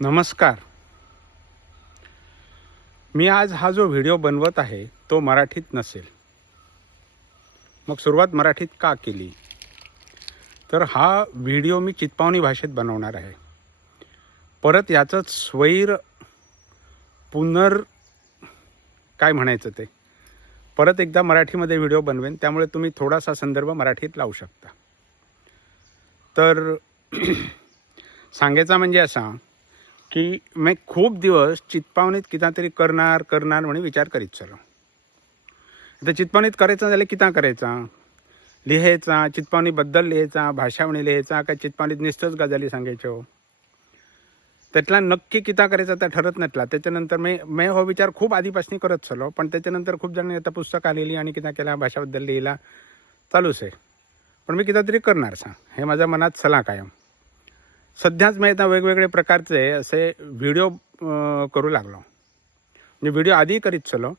नमस्कार. मी आज हा जो व्हिडिओ बनवत आहे तो मराठीत नसेल. मग सुरुवात मराठीत का केली? तर हा व्हिडिओ मी चित्पावनी भाषेत बनवणार आहे. परत याचंच स्वैर काय म्हणायचं ते परत एकदा मराठीमध्ये व्हिडिओ बनवेन, त्यामुळे तुम्ही थोडासा संदर्भ मराठीत लावू शकता. तर सांगायचा म्हणजे असा की मी खूप दिवस चित्पावनीत किता तरी करणार म्हणून विचार करीत चलो. आता चित्पावनीत करायचं झालं किता करायचा, लिहायचा, चित्पावनीबद्दल लिहायचा, भाषा म्हणे लिहायचा, काय चित्पावनीत निस्तच गजाली सांगायचो, त्यातला नक्की किता करायचा त्या ठरत नसला. त्याच्यानंतर मी हो विचार खूप आधीपासून करत चलो, पण त्याच्यानंतर खूप जणांनी आता पुस्तक आलेली आणि किता केला भाषाबद्दल लिहिला चालूच आहे. पण मी किता तरी करणार हे माझ्या मनात चला कायम. सध्याच मी आता वेगवेगळे प्रकारचे असे व्हिडिओ करू लागलो. म्हणजे व्हिडिओ आधी करीत चलो,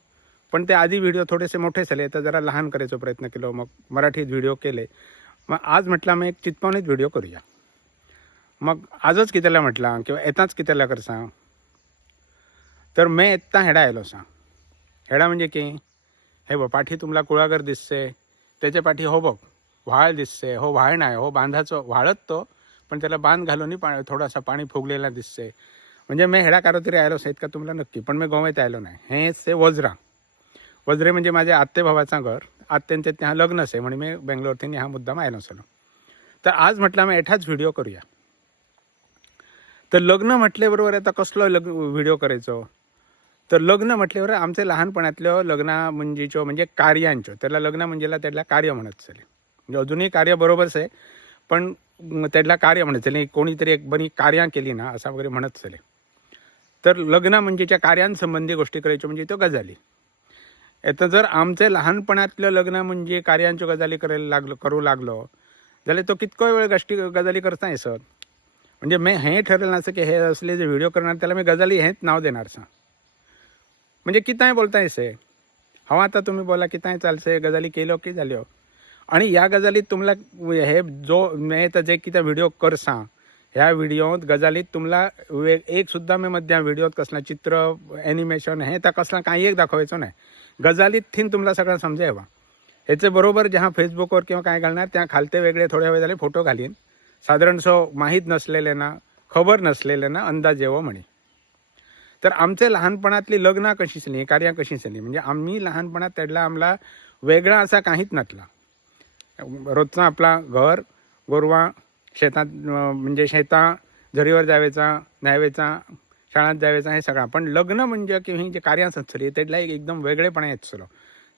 पण ते आधी व्हिडिओ थोडेसे मोठे झाले तर जरा लहान करायचा प्रयत्न केलो. मग मराठीत व्हिडिओ केले. मग आज म्हटलं मी एक चित्पावनीत व्हिडिओ करूया. मग आजच कित्याला म्हटला किंवा येताच कित्याला करसा. तर मी येता हेडा आयलो हेडा म्हणजे की हे बघ पाठी तुम्हाला कुळागर दिसते, त्याच्या पाठी हो बघ व्हाळ दिसते. हो व्हाळ नाही, हो बांधाचं व्हाळत तो, पण त्याला बांध घालून थोडासा पाणी फुगलेला दिसते. म्हणजे मी हेडा कारो तरी आयलो आहेत का तुम्हाला नक्की, पण मी गोव्यात आयलो नाही. हे ते वज्रे म्हणजे माझ्या आत्ते भावाचं घर. आत्यांचे त्या लग्नच आहे म्हणून मी बेंगलोरथीन ह्या मुद्दाम आयलो असलो. तर आज म्हटलं मी एठाच व्हिडिओ करूया. तर लग्न म्हटल्याबरोबर आता कसलो व्हिडिओ करायचो. तर लग्न म्हटल्यावर आमचे लहानपणातल्या लग्ना म्हणजे कार्यांचो, त्याला लग्न म्हणजेला त्याला कार्य म्हणत चले. म्हणजे अजूनही कार्य बरोबरच आहे, पण त्याला कार्य म्हणत चले. कोणीतरी एक बनी कार्या केली ना असं वगैरे म्हणत चले. तर लग्न म्हणजेच्या कार्यांसंबंधी गोष्टी करायच्या म्हणजे तो गजाली. आता जर आमचे लहानपणातलं लग्न म्हणजे कार्यांच्या गजाली करू लागलो जाल्यार तो कितको वेळ गजाली करता येसत. म्हणजे मी हे ठरवलं नसतं की हे असले जे व्हिडिओ करणार त्याला मी गजाली हेच नाव देणार म्हणजे किताय बोलता येसे. हवा आता तुम्ही बोला किताय चालसे, गजाली केलो की झाल्यो. आणि या गजालीत तुम्हाला हे जो मी तर जे किती व्हिडिओ करसा ह्या व्हिडिओत गजालीत तुम्हाला एक सुद्धा मी मध्या व्हिडिओत कसला चित्र ॲनिमेशन हे तर कसला काही एक दाखवायचो नाही. गजालीत थीन तुम्हाला सगळं समजायवा. ह्याचे बरोबर जेव्हा फेसबुकवर किंवा काय घालणार त्या खालते वेगळे थोड्या वेळ झाले फोटो घालीन, साधारण माहीत नसलेले ना, खबर नसलेले ना अंदाज येवो म्हणे. तर आमचे लहानपणातली लग्न कशी झाली, कार्या कशी झाली, म्हणजे आम्ही लहानपणात त्यातला आम्हाला वेगळा असा काहीच नसला. रोजचा आपला घर, गोरवा, शेतात म्हणजे शेता झरीवर जायचा, न्यायचा, शाळात जायचा हे सगळं. पण लग्न म्हणजे की ही जे कार्य असतली त्यातला एकदम वेगळेपणा येत चलो.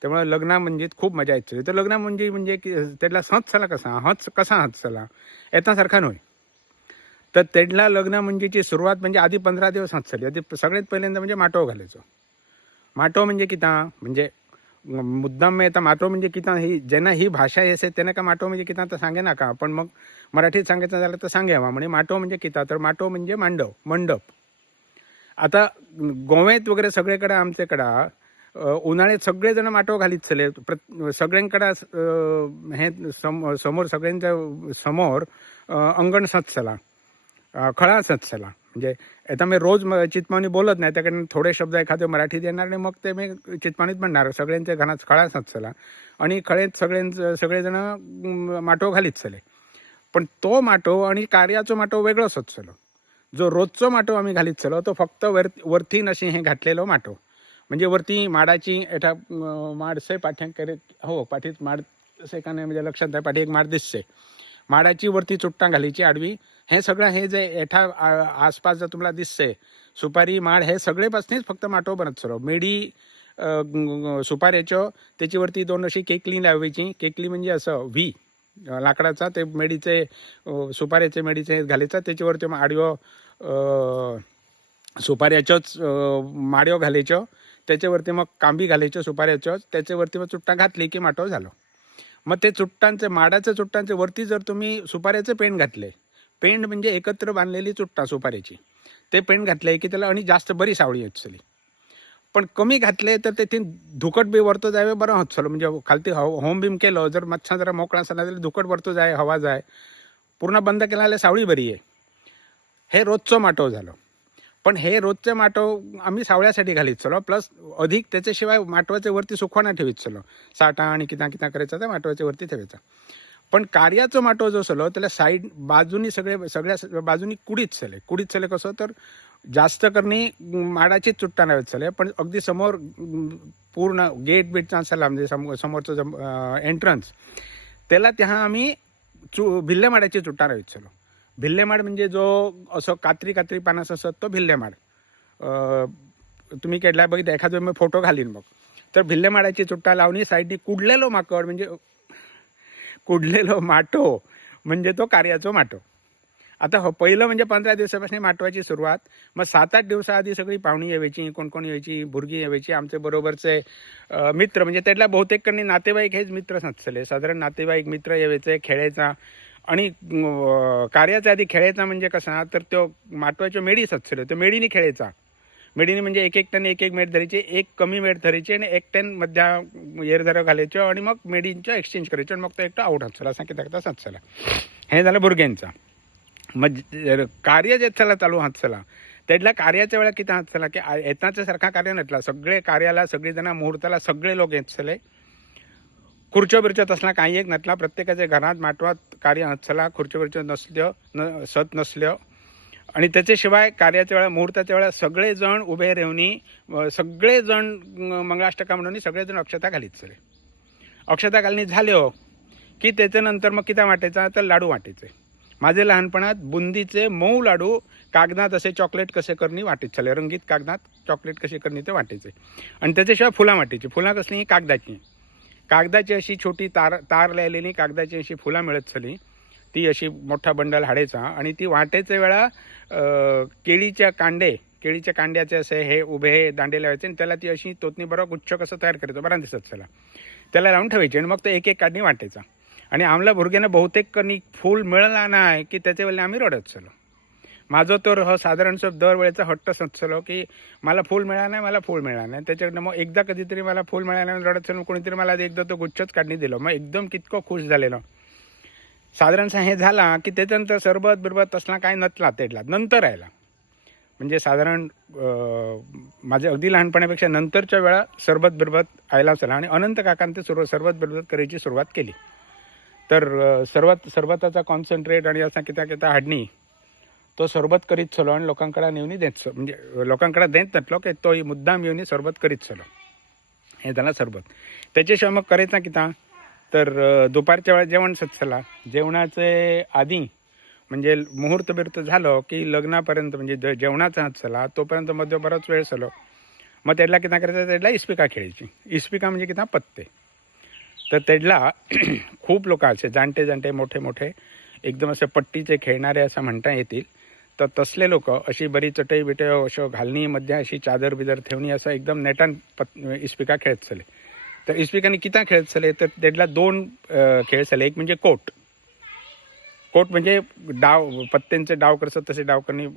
त्यामुळे लग्न म्हणजे खूप मजा येत चली. तर लग्न म्हणजे की त्यातला सच चला कसा हच चला येतासारखा नव्हे. तर तेडला लग्न म्हणजेची सुरुवात म्हणजे आधी 15 दिवस हचली. आधी सगळ्यात पहिल्यांदा म्हणजे माटो घालायचो. माटो म्हणजे किता म्हणजे मुद्दाम मी आता माटो म्हणजे किता ही ज्यांना ही भाषा येते त्यांना का माटो म्हणजे किता तर सांगे ना का. पण मग मराठीत सांगायचं झालं तर सांगावा म्हणजे माटो म्हणजे किता. तर माटो म्हणजे मंडप. आता गोव्यात वगैरे सगळीकडे आमच्याकडं उन्हाळ्यात सगळेजण माटो घालीत चले. सगळ्यांकडं हे समोर सगळ्यांच्या समोर अंगण सचला, खळा सचला. म्हणजे आता मी रोज चित्पावनी बोलत नाही, त्याकडे थोडे शब्द एखादे मराठीत येणार आणि मग ते मी चित्पावनीत म्हणणार. सगळ्यांच्या घरात खळा सचला आणि खळेत सगळेजण माटो घालीत चले. पण तो माटो आणि कार्याचो माटो वेगळो सचलो. जो रोजचो माटो आम्ही घालीत चलो तो फक्त वरतीन अशी हे घातलेलो माटो. म्हणजे वरती माडाची एठा माडसे पाठ्यांक हो पाठीत माड असे का नाही म्हणजे लक्षात आहे. पाठी एक माड दिसते, माडाची वरती चुट्टा घालायची आडवी. हे सगळं हे जे एठा आसपास जर तुम्हाला दिसते सुपारी माड हे सगळेपासूनच फक्त माटो बनत चलो. मेडी सुपाऱ्याचं त्याच्यावरती 2 अशी केकली लावायची. केकली म्हणजे असं व्ही लाकडाचा, ते मेडीचे सुपाऱ्याचे मेडीचे घालायचा. त्याच्यावरती मग आडवं सुपाऱ्याचंच माड्यो घालायचं. त्याच्यावरती मग कांबी घालायचं सुपाऱ्याचं. त्याच्यावरती मग चुट्टा घातली की माटो झालो. मग ते चुट्टांचे माडाच्या चुट्टांचे वरती जर तुम्ही सुपाऱ्याचे पेंड घातले, पेंड म्हणजे एकत्र बांधलेली चुट्टा सुपाऱ्याची, ते पेंड घातले की त्याला आणि जास्त बरी सावळी येत चली. पण कमी घातले तर ते धुकट बी वरतो जावे बरं होत चलो. म्हणजे खालती होम बीम केलं जर मच्छा जरा मोकळा असला तर धुकट वरतो जाय, हवा जाय. पूर्ण बंद केला सावळी बरी आहे. हे रोजचं माटो झालं. पण हे रोजचे माटो आम्ही सावळ्यासाठी घालीत चलो, प्लस अधिक त्याच्याशिवाय माटवाच्या वरती सुकवाना ठेवीत चलो, साठा आणि किता किता करायचा त्या माटवाच्या वरती ठेवायचा. पण कार्याचो माटो जो असलो त्याला साईड बाजूनी सगळ्या बाजूनी कुडीत चले कसं तर जास्त करणी माडाचीच चुट्टा नावेत चले, पण अगदी समोर पूर्ण गेट बीट असला म्हणजे समोरचं एंट्रन्स त्याला त्या आम्ही भिल्ले माडाची चुट्टा नावेत चलो. भिल्ले माड म्हणजे जो असं कात्री पानास असत तो भिल्ले माड. तुम्ही केडला बघितलं एखाद्या मी फोटो घालीन मग, तर भिल्ले माडाची चुट्टा लावणी साईडनी कुडलेलो माकड म्हणजे कुडलेलो माटो म्हणजे तो कार्याचो माटो. आता पहिलं म्हणजे 15 दिवसापासून माटवाची सुरुवात, मग 7-8 दिवसाआधी सगळी पाहुणी यायची, कोण यायची, भुरगी यायची, आमचे बरोबरचे मित्र म्हणजे त्यातल्या बहुतेक कणी नातेवाईक हेच मित्र नसले, साधारण नातेवाईक मित्र यायचे, खेळायचा. आणि कार्याच्या आधी खेळायचा म्हणजे कसा तर तो माटवाच्या मेडीच असले, तो मेडीने खेळायचा. मेडीने म्हणजे एक टन एक मेड धरायचे, एक कमी मेड धरायचे आणि 1 टन मध्या एरधर घालायचो आणि मग मेडींच्या एक्सचेंज करायचो आणि मग तो एकटं आउट हचला असा किती हचला. हे झालं भुरग्यांचा. मग कार्य जे चला चालू हचला त्यातल्या कार्याच्या वेळा किती हचला की येताच्या सारखा कार्य नसला, सगळे कार्याला सगळेजण मुहूर्ताला सगळे लोक येत चले. खुर्च्यो बिर्च्यो तसला काही एक नसला, प्रत्येकाच्या घरात माटवात कार्य हचला, खुर्च्यो बिर्च्यो सत नसल्यो. आणि त्याच्याशिवाय कार्याच्या वेळा मुहूर्ताच्या वेळा सगळेजण उभे राहूनी सगळेजण मंगळाष्टका म्हणून सगळेजण अक्षता घालीत चले. अक्षता घालणी झाल्यो की त्याच्यानंतर मग किती वाटायचा तर लाडू वाटायचे. माझे लहानपणात बुंदीचे मऊ लाडू कागदात असे चॉकलेट कसे करणी वाटीत चले, रंगीत कागदात चॉकलेट कशी करणी ते वाटायचे. आणि त्याच्याशिवाय फुला वाटायची. फुला कसली कागदाची अशी छोटी तार लायलेली कागदाची अशी फुला मिळत चली, ती अशी मोठा बंडल हाडायचा आणि ती वाटायच्या वेळा केळीच्या कांड्याचे असे हे उभे दांडे लावायचे आणि त्याला ती अशी तोतनी बरोबर गुच्छ कसं तयार करायचं बरा दिसत चला, त्याला लावून ठेवायची आणि मग तो एक काढणी वाटायचा. आणि आमला भुरग्यानं बहुतेक कणी फूल मिळाला नाही की त्याच्या वेळेला आम्ही रडत चलो. माझं तर साधारण दरवेळेचा हट्ट सचलो की मला फूल मिळाला नाही. त्याच्याकडनं मग एकदा कधीतरी मला फूल मिळालं नाही रडत चलो, कोणीतरी मला एकदा तो गुच्छच काढणी दिलं, मग एकदम कितकं खुश झालेलो. साधारणतः हे झाला की त्याच्यानंतर सरबत बिरबत तसला काय नसला तेडला नंतर राहिला. म्हणजे साधारण माझ्या अगदी लहानपणापेक्षा नंतरच्या वेळा सरबत बिरबत आयला चला आणि अनंत काकांते सरबत बिरबत करायची सुरुवात केली. तर सरबताचा कॉन्सन्ट्रेट आणि असा कित्या हाडणी तो सरबत करीत चलो आणि लोकांकडे नेऊन देत म्हणजे लोकांकडे देत नसलो की तो मुद्दाम येऊन सरबत करीत चलो. हे झाला सरबत. त्याच्याशिवाय मग करायचा किता तर दुपारच्या वेळा जेवण सचला. जेवणाचे आधी म्हणजे मुहूर्त बिर्त झालं की लग्नापर्यंत म्हणजे जेवणाचा हात चला तोपर्यंत मध्ये बराच वेळ चलो. मग त्याला किती करायचं त्याला इस्पिका खेळायची. इस्पिका म्हणजे किती पत्ते. तर त्याला खूप लोक असे जाणते मोठे एकदम असे पट्टीचे खेळणारे असं म्हणता येतील. तर तसले लोक अशी बरी चटई बिटई असं घालणी मध्ये अशी चादर बिदर ठेवणी असं एकदम नेटान इस्पिका खेळत चले. तर इस्पिकाने किती खेळत चले तर त्यातला 2 खेळ चले. एक म्हणजे कोट म्हणजे डाव पत्त्यांचे डाव करतात तसे डाव करणे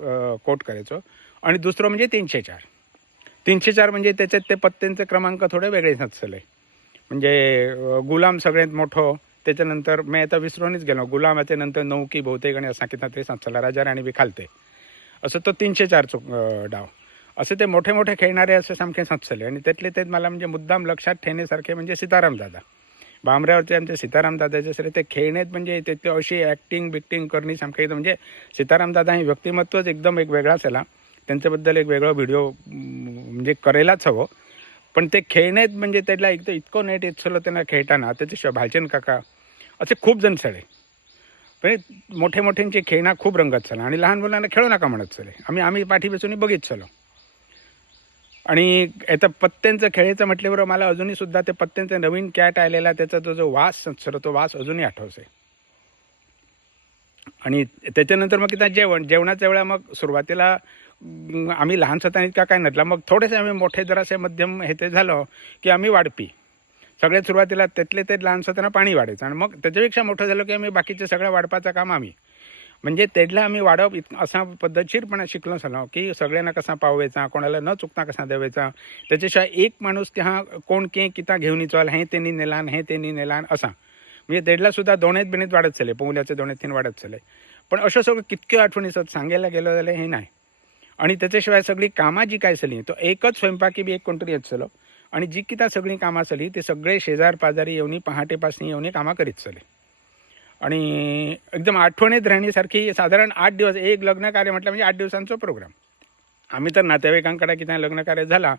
कोट करायचो. आणि दुसरं म्हणजे 304 म्हणजे त्याच्यात ते पत्त्यांचे क्रमांक थोडे वेगळे चले. म्हणजे गुलाम सगळ्यात मोठं, त्याच्यानंतर मी आता विसरूनच गेलो, गुलामाच्या नंतर नौकी बहुतेक आणि असा किती तरी चला राजा राणी बी खालते असं तो 304 डाव असे ते मोठे खेळणारे असे सामखे साचले. आणि त्यातले ते मला म्हणजे मुद्दाम लक्षात ठेवण्यासारखे म्हणजे सीताराम दादा बांबऱ्यावरचे आमचे सीताराम दादाचे सर ते खेळण्यात म्हणजे ते अशी ॲक्टिंग बिक्टिंग करणी सामखे म्हणजे सीताराम दादा हे व्यक्तिमत्वच एकदम एक वेगळाच झाला. त्यांच्याबद्दल एक वेगळा व्हिडिओ म्हणजे करायलाच हवं. पण ते खेळण्यात म्हणजे त्याला इतकं नेट येत चलो त्यांना खेळताना. त्याच्याशिवाय भालचंद काका असे खूप जण चले. म्हणजे मोठ्यांचे खेळणं खूप रंगत चला आणि लहान मुलांना खेळू नका म्हणत चले. आम्ही पाठी बसून बघित चलो. आणि आता पत्त्यांचं खेळायचं म्हटल्याबरोबर मला अजूनही सुद्धा ते पत्त्यांचा नवीन कॅट आलेला त्याचा जो वास सर तो वास अजूनही आठवसे. आणि त्याच्यानंतर मग किती जेवणाच्या वेळा मग सुरुवातीला आम्ही लहान सताना इतका काय नसला. मग थोडेसे आम्ही मोठे जरासे मध्यम हे ते झालं की आम्ही वाढपी सगळ्यात सुरुवातीला त्यातले ते लहान सताना पाणी वाढायचं. आणि मग त्याच्यापेक्षा मोठं झालं की आम्ही बाकीचे सगळं वाढपाचं काम आम्ही म्हणजे त्यातला आम्ही वाढप असा पद्धतशीरपणा शिकलो झालो की सगळ्यांना कसा पावायचा, कोणाला न चुकता कसा द्यावायचा. त्याच्याशिवाय एक माणूस त्या कोण किता घेऊन चल हे त्यांनी नेलान असा म्हणजे त्यातला सुद्धा दोण्यात बिणीत वाढत चले. पोहल्याचे 2-3 वाढत चले. पण असं सगळं कितक्या आठवणी सांगायला गेलो झाले हे नाही. आणि त्याच्याशिवाय सगळी कामां जी काय चली तो एकच स्वयंपाकी बी एक कोणतरी येतलो आणि जी किता सगळी कामां चली ते सगळे शेजार पाजारी येऊन पहाटेपासून येऊन कामां करीत चले आणि एकदम आठवणीत राहण्यासारखी साधारण 8 दिवस एक लग्न कार्य म्हटलं म्हणजे 8 दिवसांचा प्रोग्राम. आम्ही तर नातेवाईकांकडे किती लग्न कार्य झाला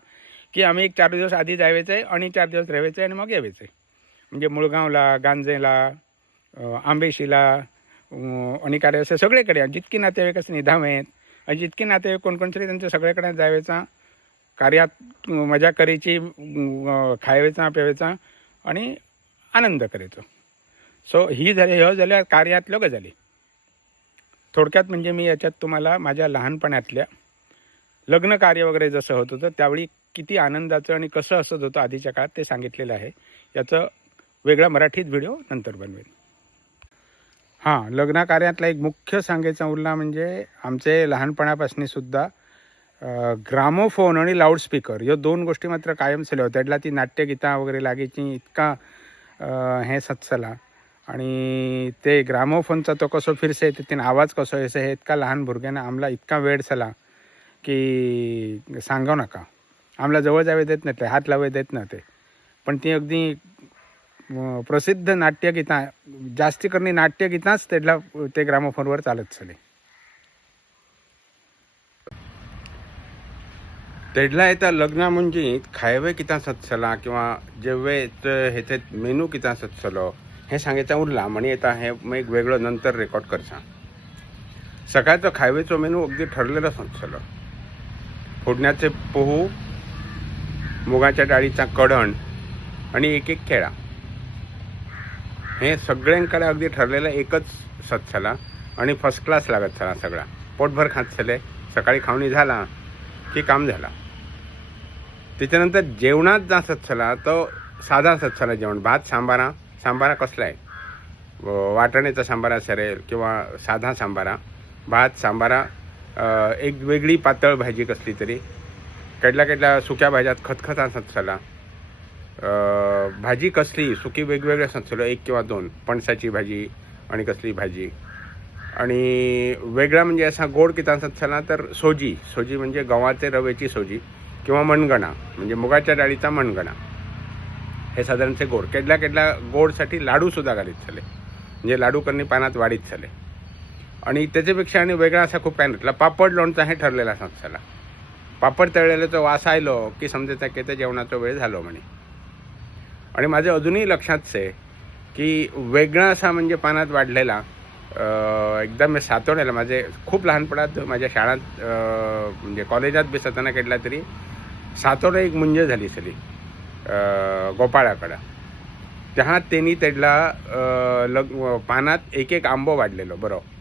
की आम्ही एक 4 दिवस आधी जायचं आहे आणि 4 दिवस राहायचं आणि मग यायचं आहे. म्हणजे मुळगावला, गांजेला, आंबेशीला आणि कार्य असं सगळीकडे जितकी नातेवाईक असं निधावेत आणि जितकी नातेवाईक कोणकोणतरी त्यांच्या सगळ्याकडे जायचा कार्यात मजा करायची, खायचा प्यायचा आणि आनंद करायचो. सो ही झाल्या कार्यातल्या गजाली. थोडक्यात म्हणजे मी याच्यात तुम्हाला माझ्या लहानपणातल्या लग्न कार्य वगैरे जसं होत होतं त्यावेळी किती आनंदाचं आणि कसं असत होतं आधीच्या काळात ते सांगितलेलं आहे. याचं वेगळा मराठीत व्हिडिओ नंतर बनवेन. हां, लग्न कार्यातला एक मुख्य सांगायचा उरला म्हणजे आमचे लहानपणापासून सुद्धा ग्रामोफोन आणि लाऊडस्पीकर ह्यो 2 गोष्टी मात्र कायम चल्या होत्या. त्यातला ती नाट्यगीतां वगैरे लागायची इतका हे सत्सला आणि ते ग्रामोफोनचा तो कसो फिरसे तिथून आवाज कसो येसे हे इतका लहान भुरग्यांना आमला इतका वेळ चला की सांगू नका. आमला जवळ जावे देत नव्हते, हात लावे देत नव्हते. पण ती अगदी प्रसिद्ध नाट्यगीतां जास्ती करून नाट्यगीतांच त्याला ते ग्रामोफोनवर चालत चले. तेडला येता लग्ना म्हणजे खायवे किता सत्सला किंवा जेवे ह्याचे मेनू किता सत्सलो हे सांगायचा उरला म्हणे येता हे एक वेगळं नंतर रेकॉर्ड करचा. सकाळचा खायवेचो मेनू अगदी ठरलेला सत्सलो. फोडण्याचे पोहू, मुगाच्या डाळीचा कढण आणि एक केळा हे सगळ्यांकडे अगदी ठरलेलं एकच सत्सला आणि फर्स्ट क्लास लागत चला. सगळा पोटभर खात चले. सकाळी खावणी झाला की काम झाला. त्याच्यानंतर जेवणात जा सत्सला तो साधा सत्सला जेवण. भात सांबारा कसला आहे, वाटण्याचा सांबारा सरेल किंवा साधा सांबारा, भात सांबारा, एक वेगळी पातळ भाजी कसली तरी, केडल्या सुक्या भाज्यात खतखता सत्सला, भाजी कसली सुकी वेगवेगळ्या सत्सलो 1 किंवा 2, पणसाची भाजी आणि कसली भाजी. आणि वेगळा म्हणजे असा गोड किता सत्सला तर सोजी म्हणजे गव्हाचे रव्याची सोजी किंवा मणगणा म्हणजे मुगाच्या डाळीचा मणगणा हे साधारणचे गोड. केडल्या गोडसाठी लाडूसुद्धा घालीत चले म्हणजे लाडू करणे पानात वाढीत चले. आणि त्याच्यापेक्षा आणि वेगळा असा खूप काय नसला. पापड लोणचा हे ठरलेला सत्सला. पापड तळलेल्याचा वास आयलो की समजायचा की ते जेवणाचा वेळ झालो म्हणे. आणि माझं अजूनही लक्षात आहे की वेगळा असा म्हणजे पानात वाढलेला एकदम मी सातवण्याला माझे खूप लहानपणात माझ्या शाळात म्हणजे कॉलेजात बी असताना केडला तरी सातवडा एक मुंज झाली सली गोपाळाकडं. त्या त्यांनी त्याला पानात एक आंबो वाढलेलो बरोबर.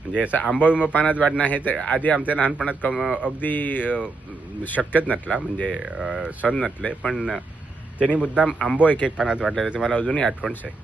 म्हणजे असं आंबो पानात वाढणं हे तर आधी आमच्या लहानपणात अगदी शक्यच नसला म्हणजे सण नसले. पण त्यांनी मुद्दाम आंबो एक पानात वाढलेलं ते मला अजूनही आठवणच आहे.